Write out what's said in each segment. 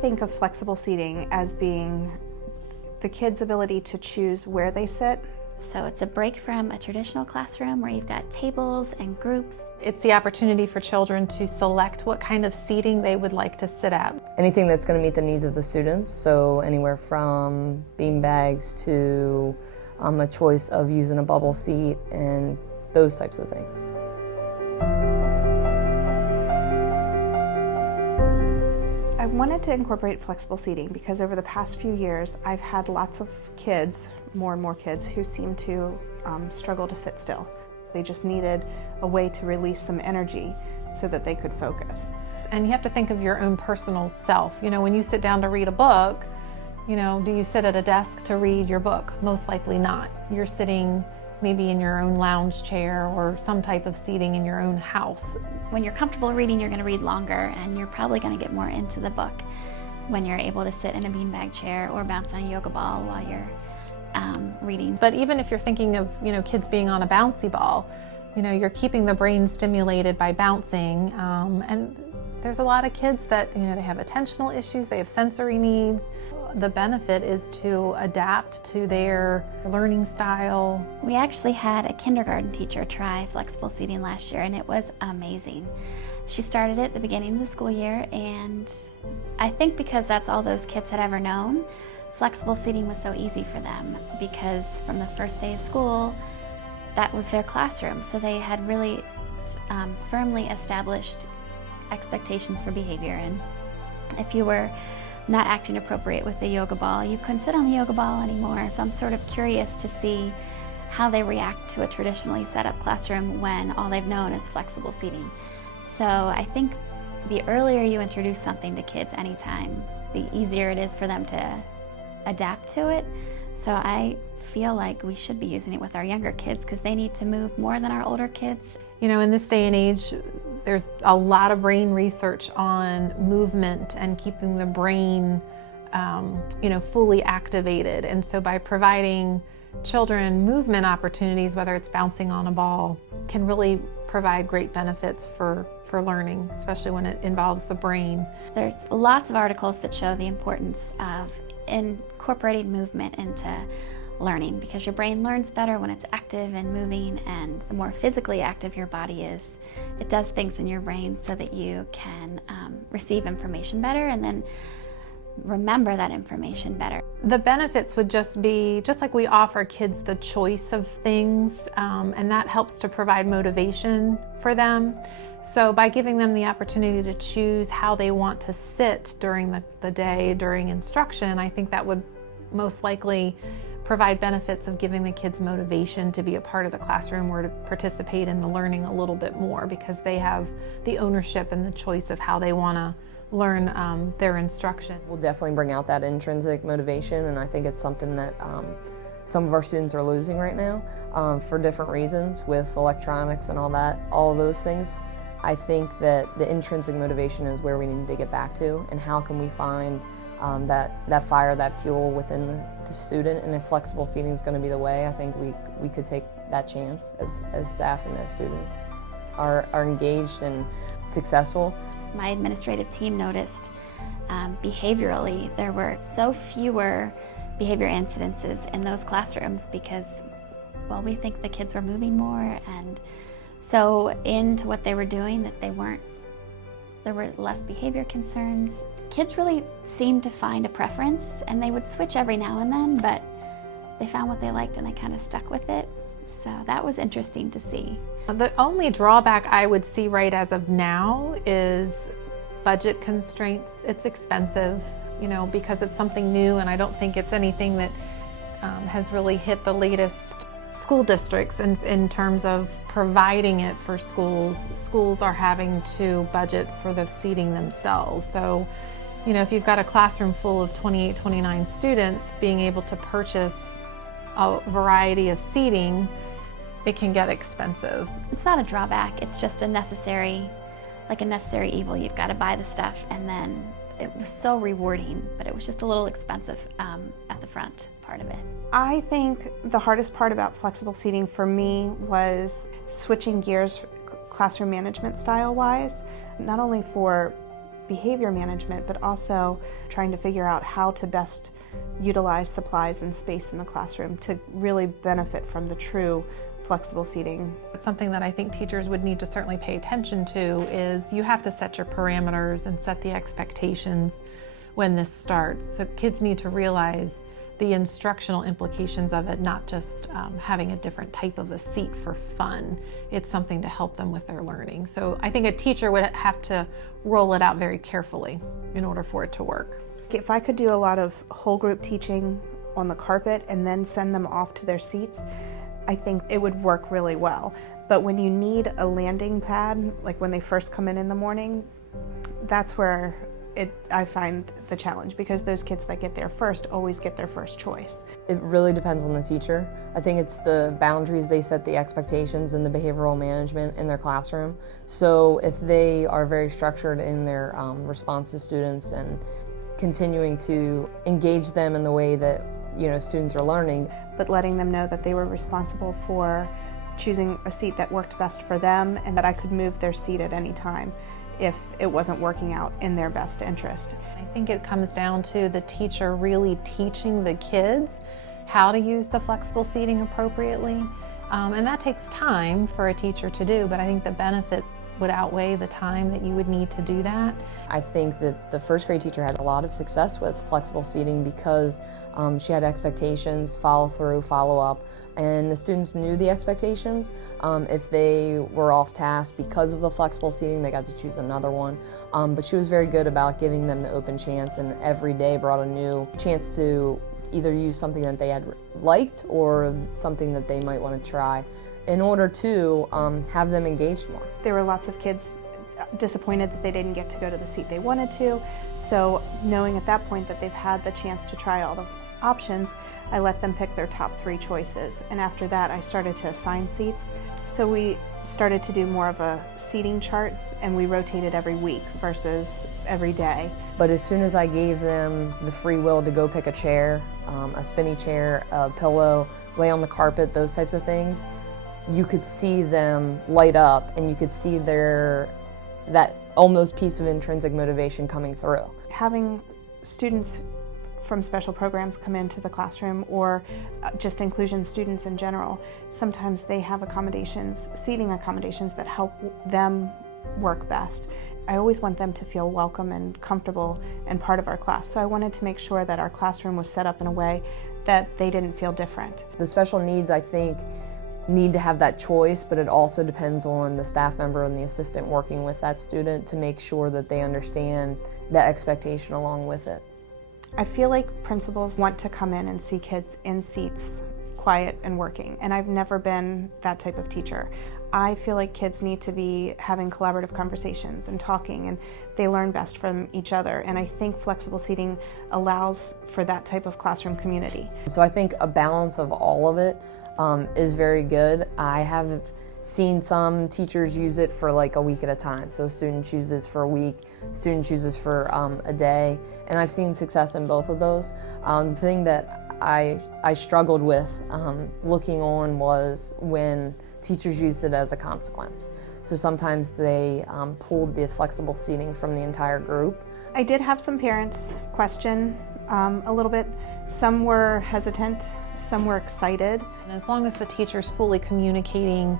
think of flexible seating as being the kids' ability to choose where they sit. So it's a break from a traditional classroom where you've got tables and groups. It's the opportunity for children to select what kind of seating they would like to sit at. Anything that's going to meet the needs of the students, so anywhere from bean bags to a choice of using a bubble seat and those types of things. I wanted to incorporate flexible seating because over the past few years I've had lots of kids, more and more kids, who seem to struggle to sit still. They just needed a way to release some energy so that they could focus. And you have to think of your own personal self. You know, when you sit down to read a book, you know, do you sit at a desk to read your book? Most likely not. You're sitting maybe in your own lounge chair or some type of seating in your own house. When you're comfortable reading, you're going to read longer, and you're probably going to get more into the book when you're able to sit in a beanbag chair or bounce on a yoga ball while you're reading. But even if you're thinking of, you know, kids being on a bouncy ball, you know, you're keeping the brain stimulated by bouncing, and there's a lot of kids that, you know, they have attentional issues, they have sensory needs. The benefit is to adapt to their learning style. We actually had a kindergarten teacher try flexible seating last year, and it was amazing. She started it at the beginning of the school year, and I think because that's all those kids had ever known, flexible seating was so easy for them, because from the first day of school, that was their classroom. So they had really firmly established expectations for behavior, and if you were not acting appropriate with the yoga ball, you couldn't sit on the yoga ball anymore. So I'm sort of curious to see how they react to a traditionally set up classroom when all they've known is flexible seating. So I think the earlier you introduce something to kids anytime, the easier it is for them to adapt to it. So I feel like we should be using it with our younger kids because they need to move more than our older kids. You know, in this day and age, there's a lot of brain research on movement and keeping the brain, you know, fully activated. And so by providing children movement opportunities, whether it's bouncing on a ball, can really provide great benefits for learning, especially when it involves the brain. There's lots of articles that show the importance of incorporating movement into learning, because your brain learns better when it's active and moving, and the more physically active your body is, it does things in your brain so that you can receive information better and then remember that information better. The benefits would just be, just like we offer kids the choice of things, and that helps to provide motivation for them. So by giving them the opportunity to choose how they want to sit during the day, during instruction, I think that would most likely provide benefits of giving the kids motivation to be a part of the classroom or to participate in the learning a little bit more, because they have the ownership and the choice of how they want to learn their instruction. We'll definitely bring out that intrinsic motivation, and I think it's something that some of our students are losing right now for different reasons with electronics and all of those things. I think that the intrinsic motivation is where we need to get back to, and how can we find that fire, that fuel within the student. And if flexible seating is going to be the way, I think we could take that chance as staff and as students are engaged and successful. My administrative team noticed behaviorally there were so fewer behavior incidences in those classrooms because, well, we think the kids were moving more and so into what they were doing that there were less behavior concerns. Kids really seemed to find a preference, and they would switch every now and then, but they found what they liked and they kind of stuck with it. So that was interesting to see. The only drawback I would see right as of now is budget constraints. It's expensive, you know, because it's something new, and I don't think it's anything that has really hit the latest school districts in terms of providing it for schools. Schools are having to budget for the seating themselves. So, you know, if you've got a classroom full of 28, 29 students, being able to purchase a variety of seating, it can get expensive. It's not a drawback, it's just a necessary evil. You've got to buy the stuff, and then it was so rewarding, but it was just a little expensive at the front part of it. I think the hardest part about flexible seating for me was switching gears classroom management style-wise, not only for behavior management, but also trying to figure out how to best utilize supplies and space in the classroom to really benefit from the true flexible seating. Something that I think teachers would need to certainly pay attention to is you have to set your parameters and set the expectations when this starts. So kids need to realize the instructional implications of it, not just having a different type of a seat for fun. It's something to help them with their learning. So I think a teacher would have to roll it out very carefully in order for it to work. If I could do a lot of whole group teaching on the carpet and then send them off to their seats, I think it would work really well. But when you need a landing pad, like when they first come in the morning, that's where I find the challenge, because those kids that get there first always get their first choice. It really depends on the teacher. I think it's the boundaries they set, the expectations, and the behavioral management in their classroom. So if they are very structured in their response to students and continuing to engage them in the way that students are learning, but letting them know that they were responsible for choosing a seat that worked best for them, and that I could move their seat at any time if it wasn't working out in their best interest. I think it comes down to the teacher really teaching the kids how to use the flexible seating appropriately. And that takes time for a teacher to do, but I think the benefit would outweigh the time that you would need to do that. I think that the first grade teacher had a lot of success with flexible seating because she had expectations, follow through, follow up, and the students knew the expectations. If they were off task because of the flexible seating, they got to choose another one. But she was very good about giving them the open chance, and every day brought a new chance to either use something that they had liked or something that they might want to try in order to have them engaged more. There were lots of kids disappointed that they didn't get to go to the seat they wanted to, so knowing at that point that they've had the chance to try all the options, I let them pick their top 3 choices, and after that I started to assign seats. So we started to do more of a seating chart, and we rotated every week versus every day. But as soon as I gave them the free will to go pick a chair, a spinny chair, a pillow, lay on the carpet, those types of things, you could see them light up, and you could see that almost piece of intrinsic motivation coming through. Having students from special programs come into the classroom, or just inclusion students in general, sometimes they have seating accommodations that help them work best. I always want them to feel welcome and comfortable and part of our class, so I wanted to make sure that our classroom was set up in a way that they didn't feel different. The special needs, I think, need to have that choice, but it also depends on the staff member and the assistant working with that student to make sure that they understand that expectation along with it. I feel like principals want to come in and see kids in seats, quiet and working, and I've never been that type of teacher. I feel like kids need to be having collaborative conversations and talking, and they learn best from each other, and I think flexible seating allows for that type of classroom community. So I think a balance of all of it is very good. I have seen some teachers use it for like a week at a time. So a student chooses for a week, student chooses for a day, and I've seen success in both of those. The thing that I struggled with looking on was when teachers used it as a consequence. So sometimes they pulled the flexible seating from the entire group. I did have some parents question a little bit. Some were hesitant, some were excited. And as long as the teacher's fully communicating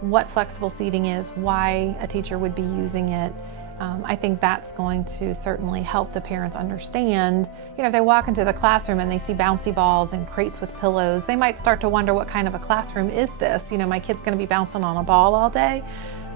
what flexible seating is, why a teacher would be using it, I think that's going to certainly help the parents understand. If they walk into the classroom and they see bouncy balls and crates with pillows, they might start to wonder, what kind of a classroom is this? My kid's going to be bouncing on a ball all day.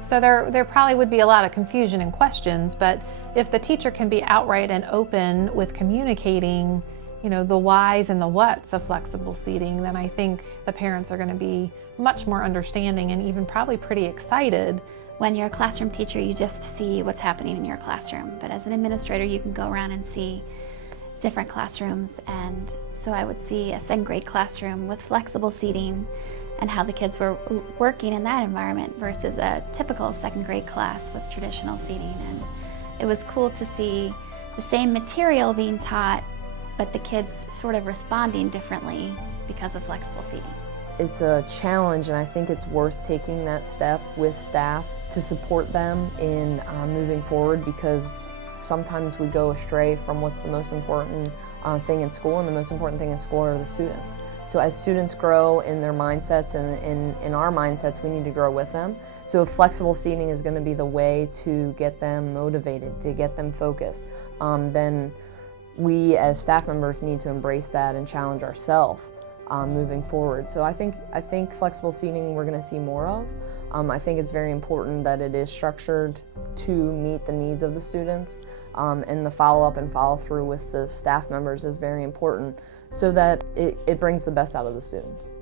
So there probably would be a lot of confusion and questions, but if the teacher can be outright and open with communicating the whys and the whats of flexible seating, then I think the parents are going to be much more understanding and even probably pretty excited. When you're a classroom teacher, you just see what's happening in your classroom. But as an administrator, you can go around and see different classrooms. And so I would see a second grade classroom with flexible seating and how the kids were working in that environment versus a typical second grade class with traditional seating. And it was cool to see the same material being taught, but the kids sort of responding differently because of flexible seating. It's a challenge, and I think it's worth taking that step with staff to support them in moving forward, because sometimes we go astray from what's the most important thing in school, and the most important thing in school are the students. So as students grow in their mindsets and in our mindsets, we need to grow with them. So if flexible seating is going to be the way to get them motivated, to get them focused, then we as staff members need to embrace that and challenge ourselves moving forward. So I think flexible seating we're going to see more of. I think it's very important that it is structured to meet the needs of the students, and the follow-up and follow-through with the staff members is very important so that it brings the best out of the students.